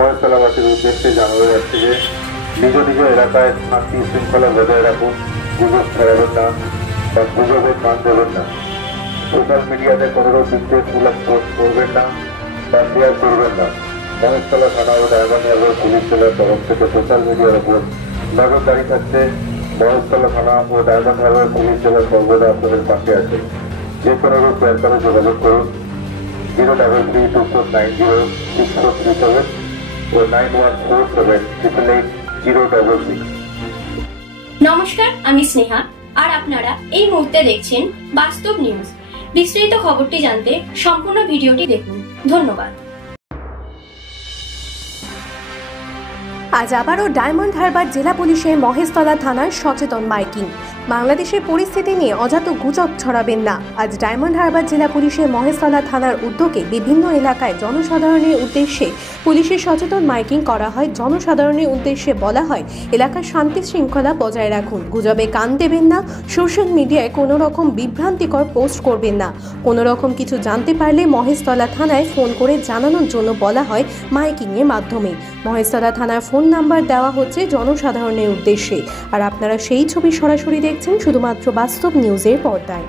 মহেশতলাবাসীর উদ্দেশ্যে জানানো যাচ্ছে যে নিজ নিজ এলাকায় শান্তি শৃঙ্খলা বজায় রাখুন, গুজব ছড়াবেন না বা গুজবে কান দেবেন না। সোশ্যাল মিডিয়াতে কোনোরূপ বিদ্বেষমূলক পোস্ট করবেন না বা শেয়ার করবেন না। মহেশতলা থানা ও ডায়মন্ড হারবার পুলিশ জেলার তরফ থেকে সোশ্যাল মিডিয়ার উপর নজরদারি থাকছে। মহেশতলা থানা ও ডায়মন্ড হারবার পুলিশ জেলা সর্বদা আপনাদের পাশে আছে। যে কোনোরূপ দরকারে যোগাযোগ করুন 03324906437 ও 9147888066। নমস্কার, আমি স্নেহা আর আপনারা এই মুহূর্তে দেখছেন বাস্তব নিউজ। বিস্তারিত খবরটি জানতে সম্পূর্ণ ভিডিওটি দেখুন। ধন্যবাদ। আজ আবারও ডায়মন্ড হারবার জেলা পুলিশের মহেশতলা থানার সচেতন মাইকিং। বাংলাদেশের পরিস্থিতি নিয়ে অযথা গুজব ছড়াবেন না। আজ ডায়মন্ড হারবার জেলা পুলিশের মহেশতলা থানার উদ্যোগে বিভিন্ন এলাকায় জনসাধারণের উদ্দেশ্যে পুলিশের সচেতন মাইকিং করা হয়। জনসাধারণের উদ্দেশ্যে বলা হয়, এলাকার শান্তি শৃঙ্খলা বজায় রাখুন, গুজবে কান দেবেন না, সোশ্যাল মিডিয়ায় কোনো রকম বিভ্রান্তিকর পোস্ট করবেন না। কোনো রকম কিছু জানতে পারলে মহেশতলা থানায় ফোন করে জানানোর জন্য বলা হয় মাইকিংয়ের মাধ্যমে। মহেশতলা থানার ফোন নাম্বার দেওয়া হচ্ছে জনসাধারণের উদ্দেশ্যে। আর আপনারা সেই ছবি সরাসরি দেখছেন শুধুমাত্র বাস্তব নিউজের পর্দায়।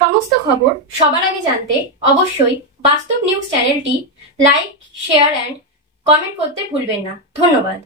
সমস্ত খবর সবার আগে জানতে অবশ্যই বাস্তব নিউজ চ্যানেলটি লাইক, শেয়ার এন্ড কমেন্ট করতে ভুলবেন না। ধন্যবাদ।